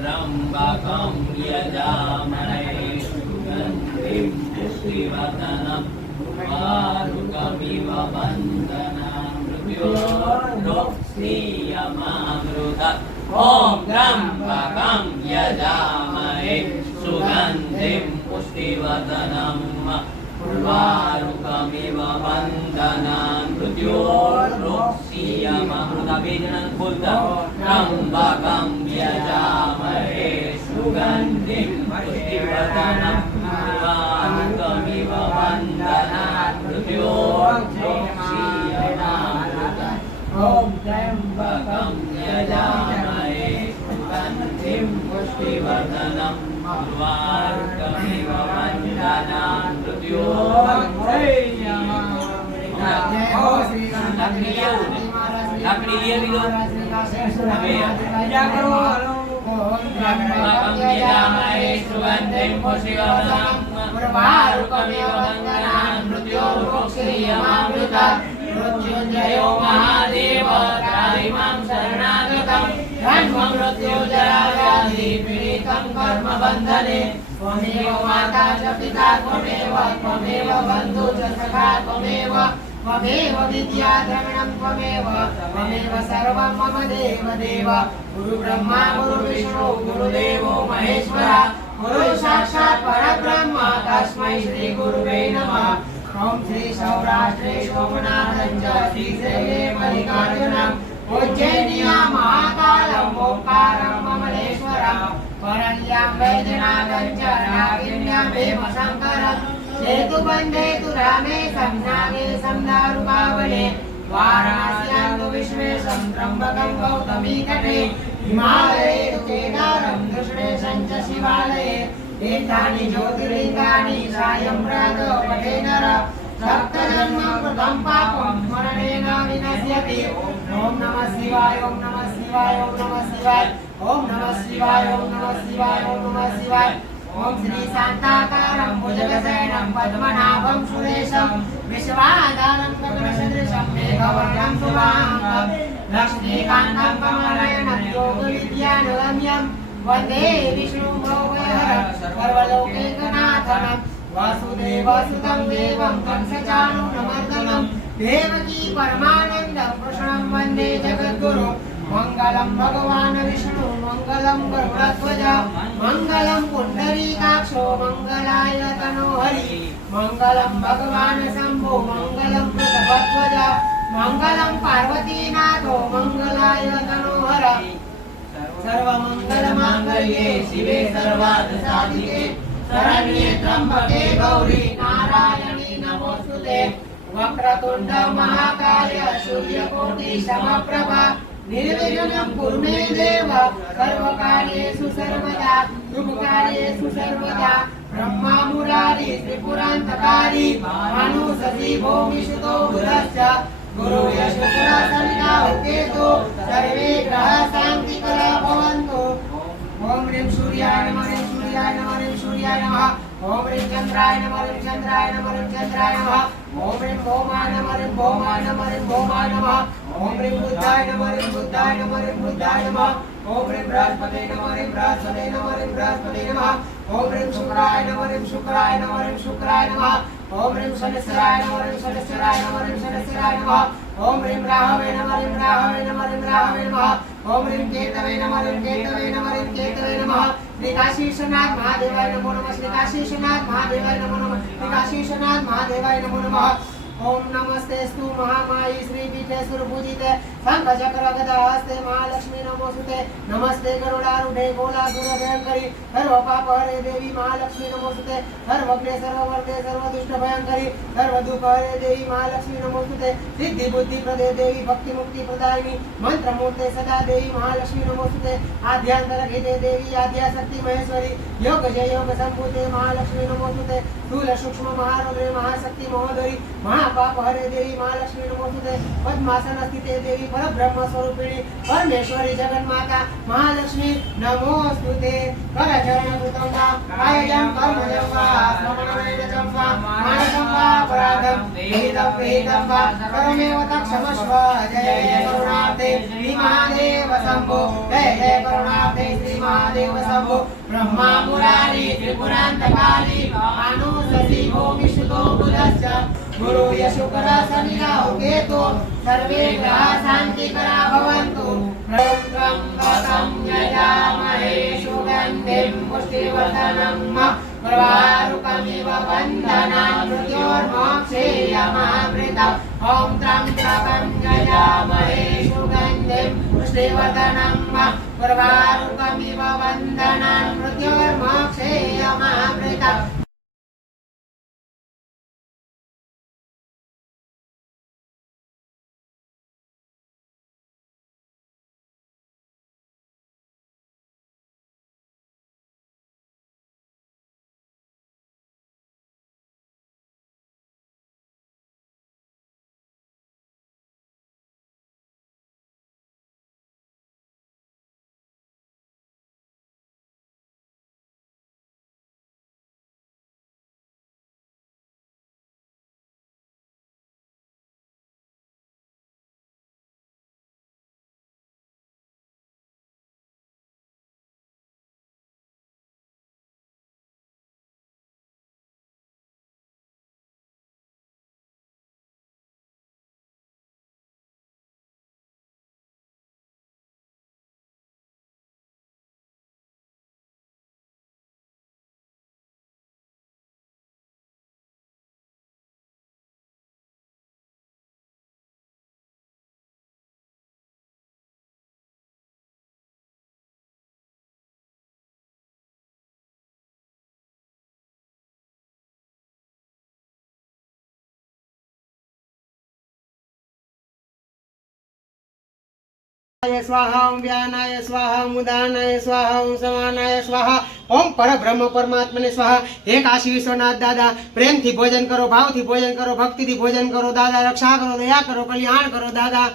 त्र्यम्बकं यजामहे सुगन्धिं पुष्टिवर्धनम् उर्वारुकमिव बन्धनान् मृत्योर्मुक्षीयमामृतम् ॐ त्र्यम्बकं यजामहे सुगन्धिं पुष्टिवर्धनम् उर्वारुकमिव बन्धनान् मृत्योर्मुक्षीयमामृतम् त्र्यम्बकं यजामहे सुगन्धिं पुष्टिवर्धनम् उर्वारुकमिव बन्धनान् मृत्योर्मुक्षीयमामृतम् ॐ त्र्यम्बकं यजामहे सुगन्धिं पुष्टिवर्धनम् उर्वारुकमिव बन्धनान् मृत्युंजयो महादेव त्राहिमां शरणागतं जन्म मृत्युजराव्याधि पीडितं कर्म बन्धने त्वमेव माता च पिता त्वमेव बन्धु च सखा त्वमेव विद्या द्रविणं त्वमेव सर्वं मम देव गुरु ब्रह्मा गुरु विष्णु गुरुदेवो महेश्वर गुरु साक्षात् परब्रह्म तस्मै श्री गुरुवे नमः। ओम श्री सौराष्ट्रे सोमनाथं च श्रीशैले मल्लिकार्जुनं उज्जैन्यां महाकालं ओंकारं ममलेश्वरं परल्यां वैद्यनाथं च नागिन्यां भीमशङ्करं सेतुबन्धे तु रामेशं नागेशं दारुकावने वाराणस्यां तु विश्वेशं त्र्यम्बकं गौतमीतटे हिमालये तु केदारं दक्षिणेशं च शिवालये एतानि ज्योतिर्लिङ्गानि सायं प्रातः पठे नर सप्तजन्मं कृतं पापं स्मरणेन विनश्यति। ओम नमः शिवाय ओम नमः शिवाय ओम नमः शिवाय ओम नमः शिवाय ओम नमः शिवाय ओम नमः शिवाय। ओम श्री शान्ताकारं भुजगशयनं पद्मनाभं सुरेशं विश्वाधारं गगनसदृशं मेघवर्णं शुभाङ्गं लक्ष्मीकान्तं कमलनयनं योगविद्यानुगम्यं वन्दे विष्णुं भवभयहरं सर्वलोकैकनाथनं वासुदेवसुतं देवं कंसचाणूरमर्दनं देवकी परमानन्दं कृष्णं वन्दे जगद्गुरुं मङ्गलं भगवान् विष्णु मङ्गलं गरुडध्वज मङ्गलं पुण्डरीकाक्षो मङ्गलाय तनोहरि मङ्गलं भगवान् शम्भो मङ्गलं वृषभध्वज मङ्गलं पार्वतीनाथो मङ्गलाय तनोहर सर्वमङ्गलमाङ्गल्ये शिवे सर्वार्थसाधिके शरण्ये त्र्यम्बके गौरी नारायणी नमोस्तुते वक्रतुण्ड महाकाय सूर्यकोटि समप्रभा निर्विघ्नं कुरु मे देव सर्वकार्येषु सर्वदा शुभकार्येषु सर्वदा ब्रह्मा मुरारी त्रिपुरान्तकारी मनुषसी भूमिसुतो बुधश्च गुरु यशोधरा सविता उकेतो सर्वे ग्रह शान्तिकरा भवन्तु। ओम ह्रीं सूर्याय नमः ह्रीं सूर्याय नमः ह्रीं सूर्याय नमः ओम ह्रीं चन्द्राय नमः ह्रीं चन्द्राय नमः ह्रीं चन्द्राय नमः ओम ह्रीं भौमाय नमः ह्रीं भौमाय नमः ह्रीं भौमाय नमः ओम ह्रीं बुद्धाय नमः ह्रीं बुद्धाय नमः ह्रीं बुद्धाय नमः ओम ह्रीं बृहस्पते नमः ह्रीं बृहस्पते नमः ह्रीं बृहस्पते नमः ओम ह्रीं शुक्राय नमः ह्रीं शुक्राय नमः ह्रीं शुक्राय नमः ओम ह्रीं शनिश्चराय नमः ह्रीं शनिश्चराय नमः ह्रीं शनिश्चराय नमः ओम ह्रीं राहवे नमः ह्रीं राहवे नमः ह्रीं राहवे नमः ओम ह्रीं केतवे नमः ह्रीं केतवे नमः ह्रीं केतवे नमः श्री काशी विश्वनाथ महादेवाय नमो नमः श्री काशी विश्वनाथ महादेवाय नमो नमः श्री काशी विश्वनाथ महादेवाय नमो नमः। ओम नमस्तेस्तु महामायी श्री पीठे सुरपूजिते शंख चक्र गदा हस्ते महालक्ष्मी नमोस्तुते नमस्ते गरुडारूढे गोलासुरभयंकरी सर्व पाप हरे देवी महालक्ष्मी नमोस्तुते सर्वज्ञे सर्ववर्ते सर्वदुष्ट भयंकरी सर्व दुख हरे देवी महालक्ष्मी नमोस्तुते सिद्धि बुद्धि प्रदे देवी भक्ति मुक्ति प्रदायिनी मंत्र मूर्ते सदा देवी महालक्ष्मी नमोस्तुते आद्यांतर घिते देवी आद्या शक्ति महेश्वरी योग जय योग संभूते महालक्ष्मी नमोस्तुते स्थूल सूक्ष्म महारुद्रे महाशक्ति महोदरी महापाप हरे देवी महालक्ष्मी नमोस्तुते पद्मासन स्थिते देवी परब्रह्म स्वरूपिणी परमेश्वरी जगन्माता महालक्ष्मी नमोस्तुते करचरण कृतं वा कायजं कर्मजं वा श्रवणमेव च वा मानसं वा अपराधं विहितं वा करोमेव तत्क्षमस्व। जय जय करुणाब्धे श्री महादेव शंभो। जय जय करुणाब्धे श्री महादेव शंभो। ब्रह्मा मुरारी त्रिपुरान्तकाली भानु शशि भूमिसुतो बुधश्च गुरु शुक्र शनि राहु केतु सर्वे ग्रहा शान्तिकरा भवन्तु। त्र्यम्बकं यजामहे सुगन्धिं पुष्टिवर्धनं उर्वारुकमिव बन्धनान् मृत्योर्मोक्षेयमामृतम्। ॐ त्र्यम्बकं यजामहे सुगन्धिं पुष्टिवर्धनं उर्वारुकमिव बन्धनान् मृत्योर्मोक्षेयमामृतम्। स्वाहा ओम व्यानाय स्वाहा ओम उदानाय स्वाहा ओम समानाय स्वाहा ओम परब्रह्म परमात्मने स्वाहा। हे काशी विश्वनाथ दादा प्रेम थी भोजन करो, भाव थी भोजन करो, भक्ति थी भोजन करो दादा। रक्षा करो, दया करो, कल्याण करो दादा।